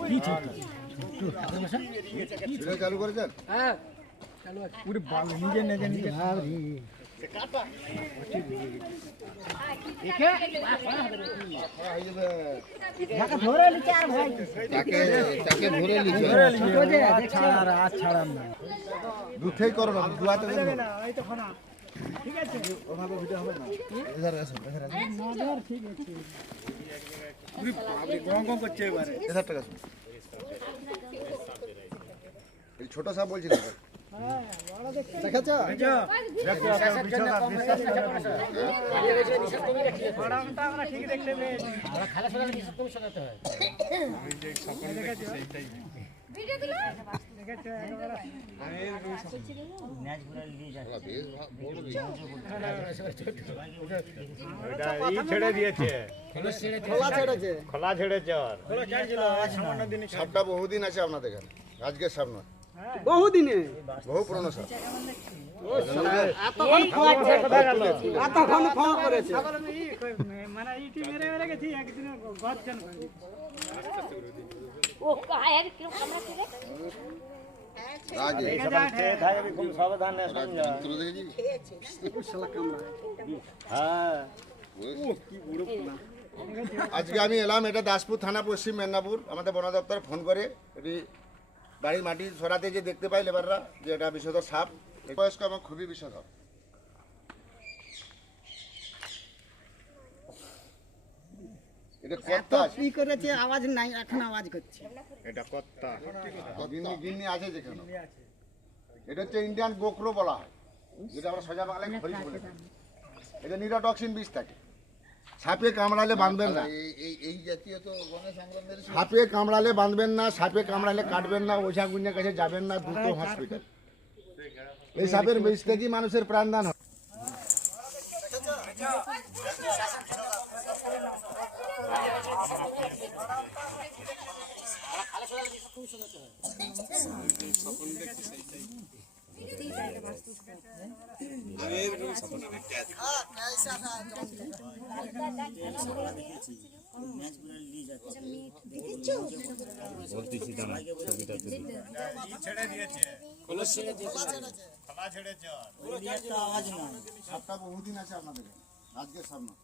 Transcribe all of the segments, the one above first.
Video চালু? করেছেন পুরো বাল নিজে নিজে নিজে। হয়ে। যাবে ধরে নিচ্ছে আর ভাই। তাকে তাকে ধরে নিচ্ছে। ছোট যে ছাড়ার আর ছাড়ার না দুধেই করো না দুয়াতে করো না। এই তো খানা। ঠিক আছে। ওভাবে ভিডিও হবে না। এধারে আসো এধারে আসো। মজার ঠিক আছে। টাকা এই ছোট সাপ বলছিলাম দেখাচ্ছ বড়টা খোলা ছেড়েছে সাপটা বহুদিন আছে আপনাদের এখানে। আজকের সাপ নয়। বহুদিনে? বহু পুরনো সাপ। এতক্ষণ খাওয়া করেছে। মানে ইটি মেরে মেরে গেছি একদিন গর্জন করে ও কায়ের কীরকম আমরা ছেড়ে হ্যাঁ। আজকে আমি এলাম এটা দাসপুর থানা পশ্চিম মেদিনীপুর। আমাদের বন দপ্তর ফোন করে এটি বাড়ির মাটি সরাতে যে দেখতে পাই লেবাররা যে এটা বিষধর সাপ। বয়স্ক এবং খুবই বিষধর এটা কর্তা আছে। কি করেছে আওয়াজ নাই এখন আওয়াজ করছে। এটা কত্তা গিন্নি গিন্নি আছে যেখানে এটা হচ্ছে ইন্ডিয়ান গোকরো বলা হয়। যেটা আমরা সোজা বাংলায় খরিচ বলে। এটা নিরোটক্সিন থাকে। সাপে কামড়ালে বাঁধবেন না। এই এই জাতীয় তো সাপে। কামড়ালে বাঁধবেন না সাপে কামড়ালে কাটবেন না ওঝা গুঞ্জার কাছে যাবেন না দ্রুত হসপিটাল এই সাপের বিষ থেকেই মানুষের প্রাণদান হয়। ছেড়ে দিয়েছে খোলা ছেড়েছে ওর সাপটা বহুদিন আছে আপনাদের এখানে। আজকের সাপ না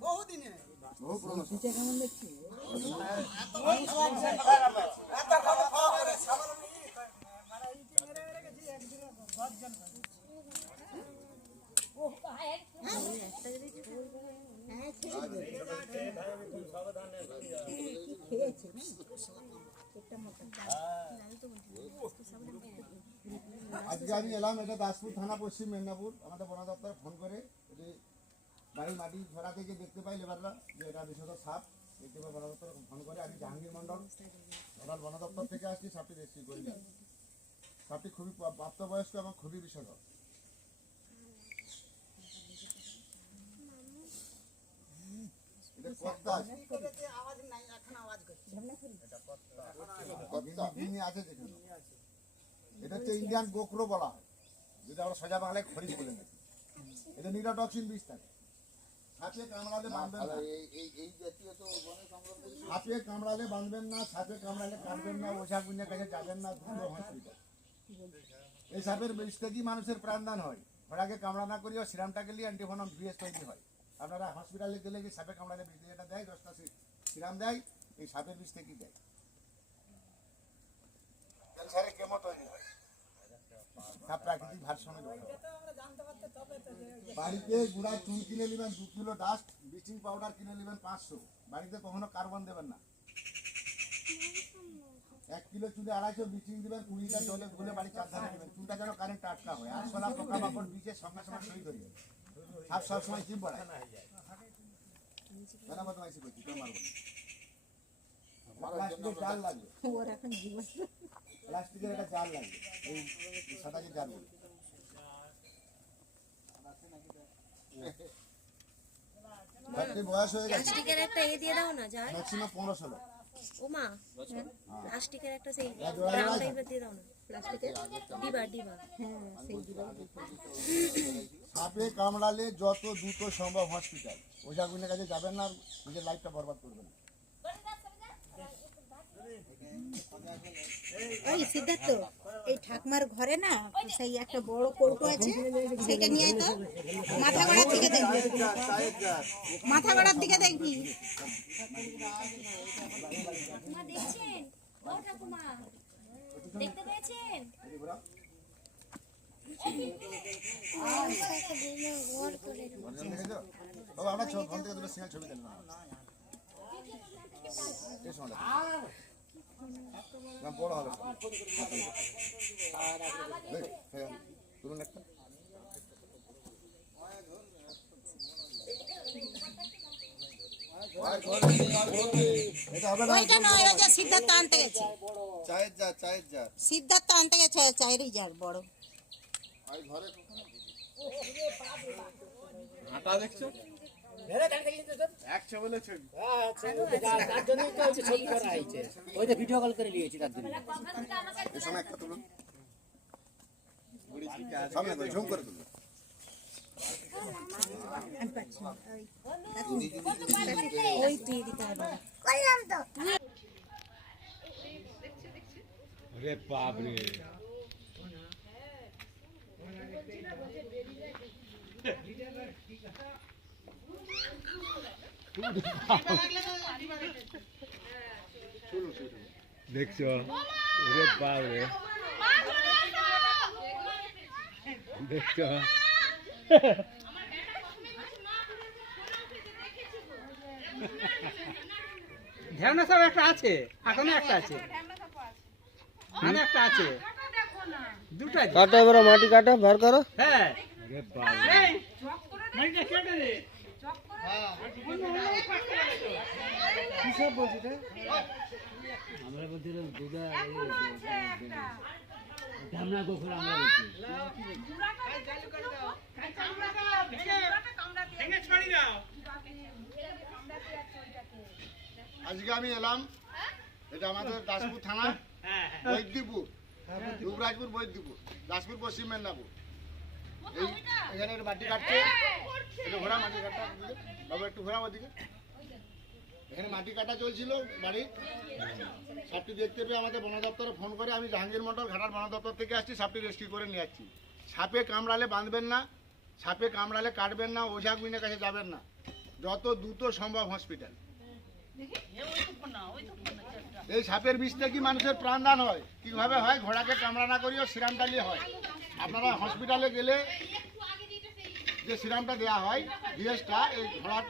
বহুদিনে বহু পুরনো সাপ। ও কায়ের আজকে আমি এলাম এটা দাসপুর থানা পশ্চিম মেদিনীপুর। আমাদের বন দপ্তর ফোন করে বাড়ির মাটি ধরা থেকে দেখতে পাই লেবাররা যে এটা বিশেষ সাপ দেখতে পাই বন দপ্তর ফোন করে। আমি জাহাঙ্গীর মন্ডল ওনার বন দপ্তর থেকে আসছি সাপটি রেস্কিউ করে। সাপটি খুবই প্রা- প্রাপ্তবয়স্ক এবং খুবই বিষধর এটা হচ্ছে ইন্ডিয়ান গোকরো বলা হয়। যেটা আমরা সোজা বাংলায় খরিচ বলে থাকি এটা নিরোটক্সিন বিষ থাকে। সাপে কামড়ালে বাঁধবেন না। এই এই এই সাপে কামড়ালে বাঁধবেন না সাপে কামড়ালে কাটবেন না ওঝা গুঞ্জার কাছে যাবেন না দ্রুত হসপিটাল এই সাপের বিষ থেকেই মানুষের প্রাণদান হয়। ঘোড়াকে কামড়া না করিও সিরামটাকে নিয়ে অ্যান্টিভনম ভিএস তৈরি হয়। আপনারা হসপিটালে গেলে যে সাপে কামড়ালে বিষ যেটা দেয় দশটা সিরাম দেয় এই সাপের বিষ থেকেই দেয়। ক্যান্সারে কেমো তৈরি হয়। সাপ প্রাকৃতিক ভারসাম্য বাড়িতে গুড়া চুন কিনে নেবেন দু কিলো ডাস্ট, ব্লিচিং পাউডার কিনে নেবেন পাঁচশো। বাড়িতে কখনো কার্বন দেবেন না। এক কিলো চুলে আড়াইশো, ব্লিচিং দিবেন কুড়িটা জলে গুলে বাড়ি চার ধারে দেবেন চুলটা যেন কারেন্ট টাটকা হয়। আর সোনা পোকা, মাকড় বীজের সঙ্গে সঙ্গে সই করি। সাপ সবসময় চিপ বাড়ায়। কেন বদমাইশি করছি না? প্লাস্টিকের জাল লাগবে প্লাস্টিকের একটা জাল লাগবে এই সাদা যে জাল বয়স হয়ে গেছে। প্লাস্টিকের একটা এ দিয়ে দাও না ম্যাক্সিমাম পনেরো ষোলো। ও প্লাস্টিকের একটা সেই ব্রাউন টাইপের দিয়ে দাও না। প্লাস্টিকের? ডিবা ডিবা হ্যাঁ সেই ডিবা সাপে কামড়ালে যত দ্রুত সম্ভব হসপিটাল ওঝা গুনের কাছে যাবেন না আর নিজের লাইফটা বরবাদ করবেন না। ওই সিদ্ধার্থ এই ঠাকমার ঘরে না সেই একটা বড় কৌটো আছে সেটা নিয়ে তো। মাথা গড়ার দিকে দেখবি। মাথা গড়ার দিকে দেখবি। ঠাকুমা দেখছেন? ও ঠাকুমা দেখতে পেয়েছেন? আমরা ছবি সময়টা। না, বড় হবে তুলুন একটা সিদ্ধার্থ আনতে গেছে। সিদ্ধার্থ আনতে গেছে চাইরই যার বড়। ঘরে একশো সময় একটা তুলুন। করে ঝুম করে তুলুন। আমি পাচ্ছি না। ওই- ওই তুই দিতে হবে দেখছ রে দেখছ ঢ্যামনা সব একটা আছে এখনও একটা আছে। এখনও একটা আছে। দুটো কাটো এবার মাটি কাটো বার করো। হ্যাঁ। ওরে বাপ এই, কেটে দে। ভেঙে ছড়ি দাও। আজকে আমি এলাম এটা আমাদের দাসপুর থানা হ্যাঁ হ্যাঁ। বৈদ্যপুর। দুবরাজপুর বৈদ্যপুর। দাসপুর পশ্চিম মেদিনীপুর। এখানে একটা মাটি কাটছে। একটু ঘোরা মাটি কাটা বাবু, একটু ঘোরা ওদিকে এখানে মাটি কাটা চলছিল বাড়ি। সাপটি দেখতে পেয়ে আমাদের বন দপ্তরে ফোন করে, আমি জাহাঙ্গীর মন্ডল ঘাটার বন দপ্তর থেকে আসছি, সাপটি রেস্কিউ করে নিয়ে যাচ্ছি। সাপে কামড়ালে বাঁধবেন না, সাপে কামড়ালে কাটবেন না, ওঝা গুইনের কাছে যাবেন না। যত দ্রুত সম্ভব হসপিটাল। এই সাপের বিষ থেকে মানুষের প্রাণদান হয়। কীভাবে হয়? ঘোড়াকে কামড়া না করিও সিরাম ডালিয়ে হয়। আপনারা হসপিটালে গেলে যে সিরামটা দেওয়া হয় জিএসটা এই ঘোড়ার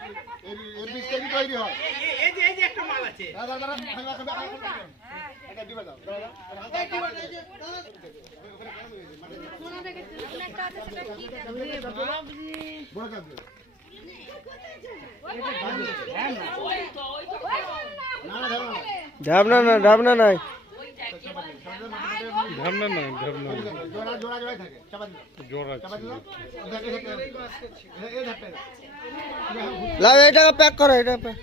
এর- বিষ থেকে তৈরি হয় এই- যে এই যে একটা মাল আছে দাদা দাদা দাদা, দাদা, দাও, দাদা। ঢাবনা না ঢাবনা নাই ঢামনা না ঢামনা জোড়া জোড়া জোড়াই থাকে চাপা জোর চাপা দিও এটাকে এটাকে এই- এই ধাপটা দাও। লাও এটাকে প্যাক করো এটা pack।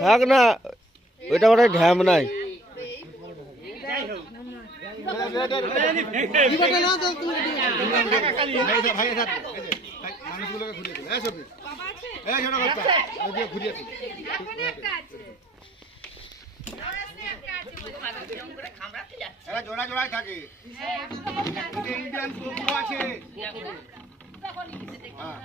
থাক না ওইটা ওটা ঢ্যাম নাই এটা, এটা, যে, ভাই, মানুষগুলোকে ঘুরিয়ে দিল। এই ছোট ওদিকে ঘুরিয়ে দিল। এরা জোড়া জোড়ায় থাকে। ইন্ডিয়ান কুকুর আছে। হ্যাঁ।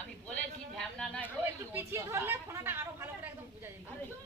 আমি বলেছি ঢ্যামনা নয় একটু পিছিয়ে ধরলে ফোনাটা আরও ভালো করে একদম বুঝা যাবে।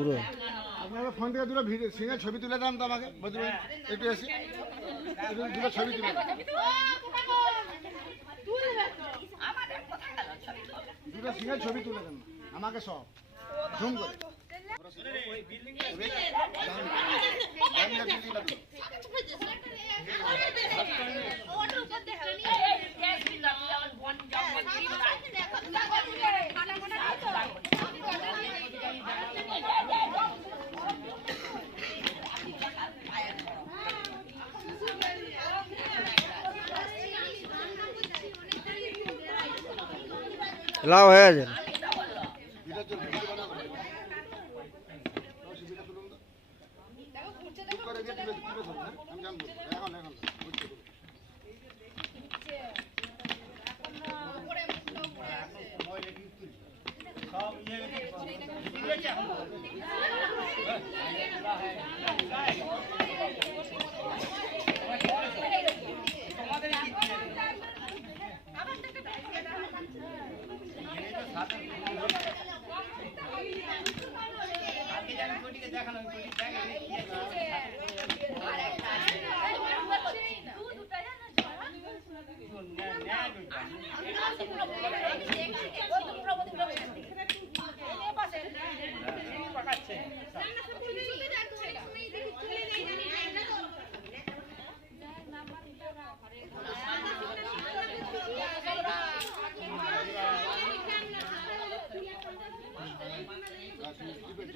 পুরো। আপনারা ফোন থেকে দুটো ভিডিও সিঙ্গেল ছবি তুলে দেন তো আমাকে বদরুল ভাই, একটু এসে। দুটো ছবি তুলে দুটো সিঙ্গেল ছবি তুলে দেন। আমাকে সব। ঝুম করে। দিলে দিলে দিলে। লাভ হয়ে গেছে। দিলে চলবে, দিলে বাধা করবে। নাও, শিবিটা তুলুন তো।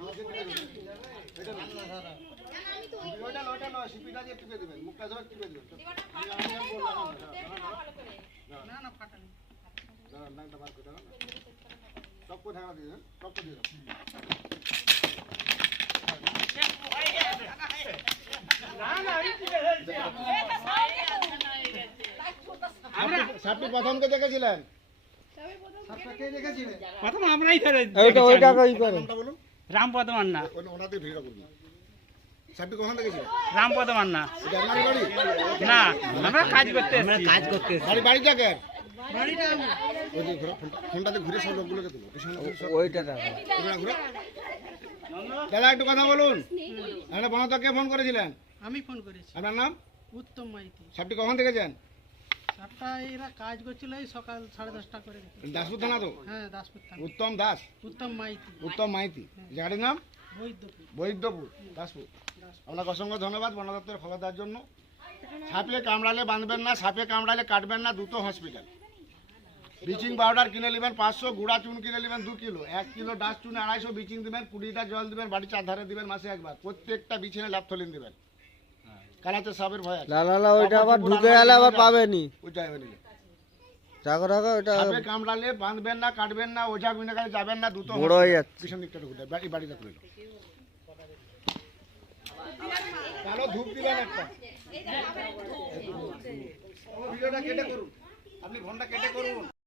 ঠিক করে দিয়ে টিপে- টিপে ধরুন, হ্যাঁ? আমি জানব। এখন, এখন, বুঝতে পেরেছি। ওইটা নয়, শিপিটা দিয়ে টিপে দিবেন, মুখটা ধরে টিপে দিবেন। আমি- আমি আর বললাম না, দাঁড়ান, দাঁড়ান। নাকটা বার করে দাঁড়ান। সব করে ঢাকা দিয়ে দেন, সব করে দিয়ে দাও। সাপটি প্রথম দেখেছিলেন? সাপটা কে দেখেছিলেন? প্রথম আমরাই ধরে ওইটা ওইটা রামপদ মান্না ওনাদের ভিড়টা করুন কখন রামপদ মান্না। এটা বাড়ি? না আমরা কাজ করতে কাজ করতে বাড়ি বাড়িটা কে ওই যে ঘোরা ফোনটাতে ঘুরে সব লোকগুলোকে তুলো পিছনে ওইটা দেখো ঘুরে ঘুরে। দাদা একটু কথা বলুন। আপনার বনদা ফোন করেছিলেন? আমি ফোন করেছি। আপনার নাম? উত্তম মাইতি। সাপটি কখন দেখেছেন সাতটা এরা কাজ করছিল এই সকাল সাড়ে দশটা করে। দাসপুর থানা তো? হ্যাঁ দাসপুর থানা। উত্তম দাস? উত্তম মাইতি। উত্তম মাইতি। জায়গাটির নাম? বৈদ্যপুর। বৈদ্যপুর দাসপুর। আপনাকে অসংখ্য ধন্যবাদ বন দপ্তরের খবর দেওয়ার জন্য। সাপে কামড়ালে বাঁধবেন না সাপে কামড়ালে কাটবেন না দুটো হসপিটাল ব্লিচিং পাউডার কিনে নেবেন পাঁচশো গুঁড়া চুন কিনে নেবেন দু কিলো এক কিলো ডাস্ট চুন আড়াইশো ব্লিচিং দিবেন কুড়িটা জল দিবেন বাড়ি চারধারে দিবেন মাসে একবার। প্রত্যেকটা বিছিনে ল্যাপথলিন দিবেন। কালাতে সাপের ভয় আছে। না না না ওইটা আবার ঢুকে গেলে আবার পাবেনি। ওইটা হবে ওইটা সাপে কামড়ালে বাঁধবেন না কাটবেন না ওঝা গুনে যাবেন না দুটো বড় হয়ে যাচ্ছে। পিছন দিকটা ঢুকে বাড়ি বাড়িটা করে কালো ধূপ দিবেন একটা। ভিডিওটা কেটে করুন। আপনি ফোনটা কেটে করুন।